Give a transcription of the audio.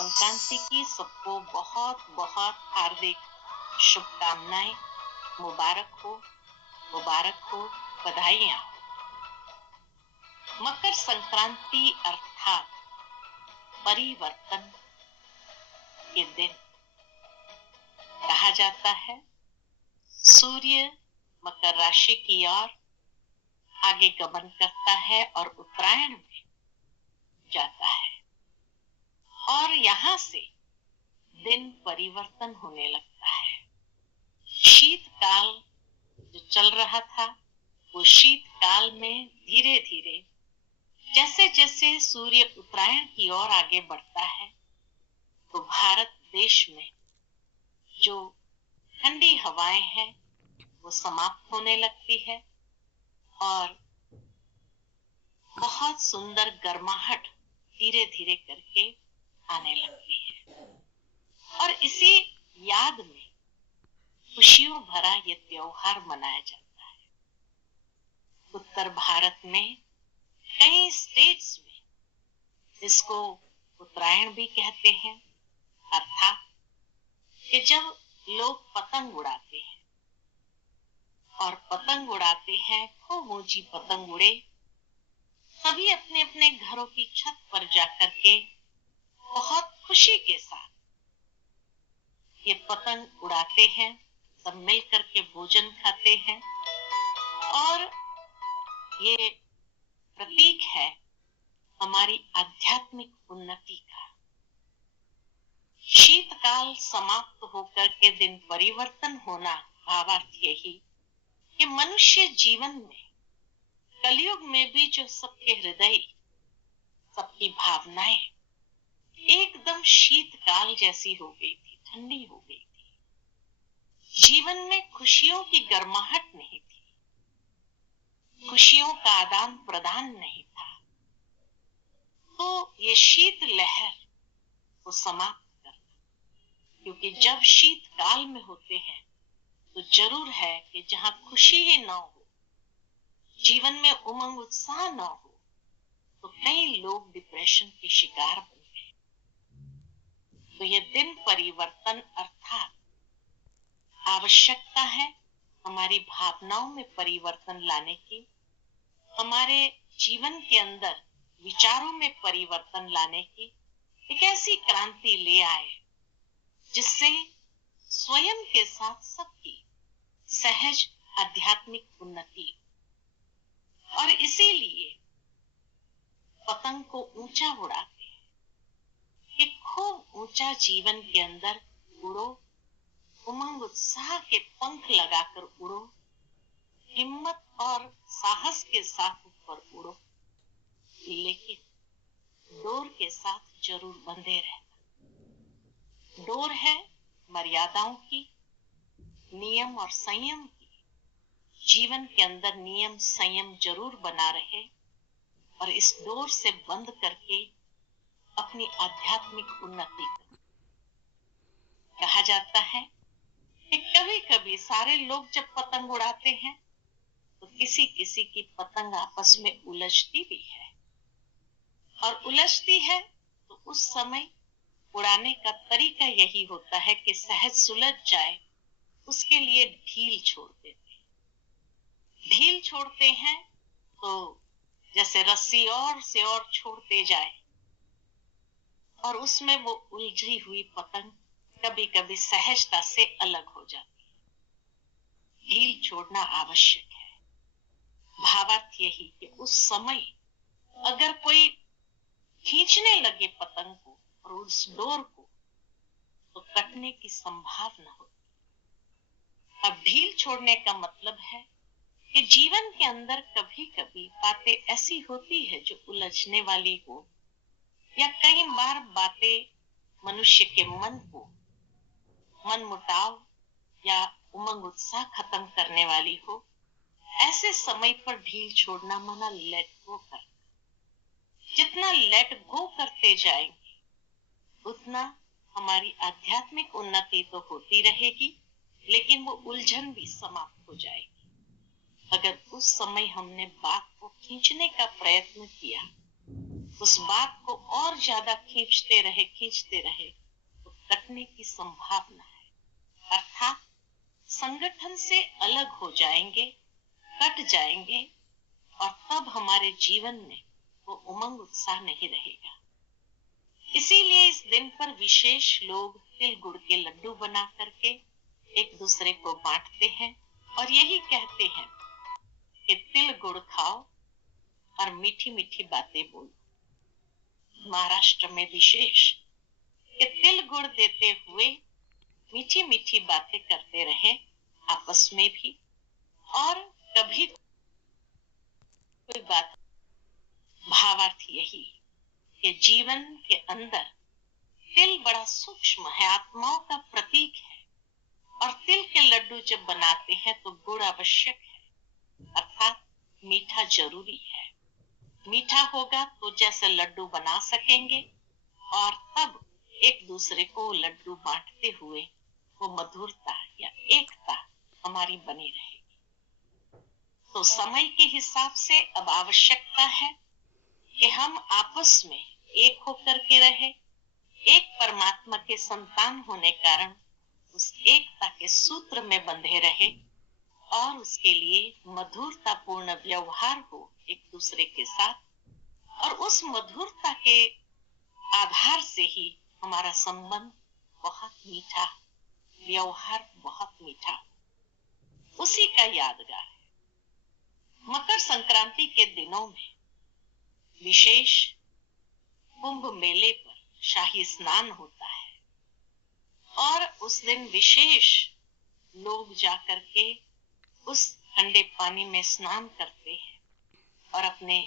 संक्रांति की सबको बहुत बहुत हार्दिक शुभकामनाएं। मुबारक हो, बधाइयां। मकर संक्रांति अर्थात परिवर्तन के दिन कहा जाता है। सूर्य मकर राशि की ओर आगे गमन करता है और उत्तरायण में जाता है और यहाँ से दिन परिवर्तन होने लगता है। शीतकाल जो चल रहा था वो शीतकाल में धीरे धीरे जैसे जैसे सूर्य उत्तरायण की ओर आगे बढ़ता है तो भारत देश में जो ठंडी हवाएं हैं वो समाप्त होने लगती है और बहुत सुंदर गर्माहट धीरे धीरे करके आने लगती है। और इसी याद में खुशियों भरा ये त्योहार मनाया जाता है। उत्तर भारत में कई स्टेट्स में इसको उत्तरायण भी कहते हैं, अर्थात कि जब लोग पतंग उड़ाते हैं और पतंग उड़ाते हैं, खूब ऊंची पतंग उड़े, सभी अपने अपने घरों की छत पर जाकर के बहुत खुशी के साथ ये पतंग उड़ाते हैं, सब मिलकर के भोजन खाते हैं और ये प्रतीक है हमारी आध्यात्मिक उन्नति का। शीतकाल समाप्त होकर के दिन परिवर्तन होना भावार्थ यही कि मनुष्य जीवन में कलयुग में भी जो सबके हृदय, सबकी भावनाएं एकदम शीतकाल जैसी हो गई थी, ठंडी हो गई थी। जीवन में खुशियों की गर्माहट नहीं थी, खुशियों का आदान प्रदान नहीं था। तो ये शीत लहर को समाप्त करना, क्योंकि जब शीतकाल में होते हैं तो जरूर है कि जहां खुशी ही न हो, जीवन में उमंग उत्साह न हो, तो कई लोग डिप्रेशन के शिकार बन गए। तो ये दिन परिवर्तन अर्थात आवश्यकता है हमारी भावनाओं में परिवर्तन लाने की, हमारे जीवन के अंदर विचारों में परिवर्तन लाने की एक ऐसी क्रांति ले आए जिससे स्वयं के साथ सबकी सहज आध्यात्मिक उन्नति। और इसीलिए पतंग को ऊंचा उड़ाते हैं कि खूब ऊंचा जीवन के अंदर उड़ो, उमंग उत्साह के पंख लगाकर उड़ो, हिम्मत और साहस के साथ ऊपर उड़ो, लेकिन डोर के साथ जरूर बंधे रहना। डोर है मर्यादाओं की, नियम और संयम की। जीवन के अंदर नियम संयम जरूर बना रहे और इस डोर से बंद करके अपनी आध्यात्मिक उन्नति करें। कहा जाता है कि कभी कभी सारे लोग जब पतंग उड़ाते हैं तो किसी किसी की पतंग आपस में उलझती भी है, और उलझती है तो उस समय उड़ाने का तरीका यही होता है कि सहज सुलझ जाए उसके लिए ढील छोड़ देते। ढील छोड़ते हैं तो जैसे रस्सी और से और छोड़ते जाए और उसमें वो उलझी हुई पतंग कभी कभी सहजता से अलग हो जाती है। ढील छोड़ना आवश्यक है। भावार्थ यही कि उस समय अगर कोई खींचने लगे पतंग को और उस डोर को तो कटने की संभावना होती। अब ढील छोड़ने का मतलब है कि जीवन के अंदर कभी कभी बातें ऐसी होती है जो उलझने वाली हो, या कई बार बातें मनुष्य के मन को मन मुटाव या उमंग उत्साह खत्म करने वाली हो। ऐसे समय पर ढील छोड़ना माना लेट गो करना। जितना लेट गो करते जाएंगे उतना हमारी आध्यात्मिक उन्नति तो होती रहेगी, लेकिन वो उलझन भी समाप्त हो जाएगी। अगर उस समय हमने बात को खींचने का प्रयत्न किया उस बात को और ज्यादा खींचते रहे तो कटने की संभावना है। अर्थात संगठन से अलग हो जाएंगे, कट जाएंगे, और तब हमारे जीवन में वो उमंग उत्साह नहीं रहेगा। इसीलिए इस दिन पर विशेष लोग तिल गुड़ के लड्डू बना करके एक दूसरे को बांटते हैं और यही कहते हैं कि तिल गुड़ खाओ और मीठी मीठी बातें बोलो। महाराष्ट्र में विशेष कि तिल गुड़ देते हुए मीठी मीठी बातें करते रहे आपस में भी, और कभी कोई बात, भावार्थ यही कि जीवन के अंदर तिल बड़ा सूक्ष्म है, आत्माओं का प्रतीक है, और तिल के लड्डू जब बनाते हैं तो गुड़ आवश्यक है, अर्थात मीठा जरूरी है। मीठा होगा तो जैसे लड्डू बना सकेंगे, और तब एक दूसरे को लड्डू बांटते हुए वो मधुरता या एकता हमारी बनी रहेगी। तो समय के हिसाब से अब आवश्यकता है कि हम आपस में एक होकर के रहे, एक परमात्मा के संतान होने कारण उस एकता के सूत्र में बंधे रहे, और उसके लिए मधुरता पूर्ण व्यवहार हो एक दूसरे के साथ, और उस मधुरता के आधार से ही हमारा संबंध बहुत मीठा, व्यवहार बहुत मीठा, उसी का यादगार है। मकर संक्रांति के दिनों में विशेष कुंभ मेले पर शाही स्नान होता है, और उस दिन विशेष लोग जाकर के उस ठंडे पानी में स्नान करते हैं और अपने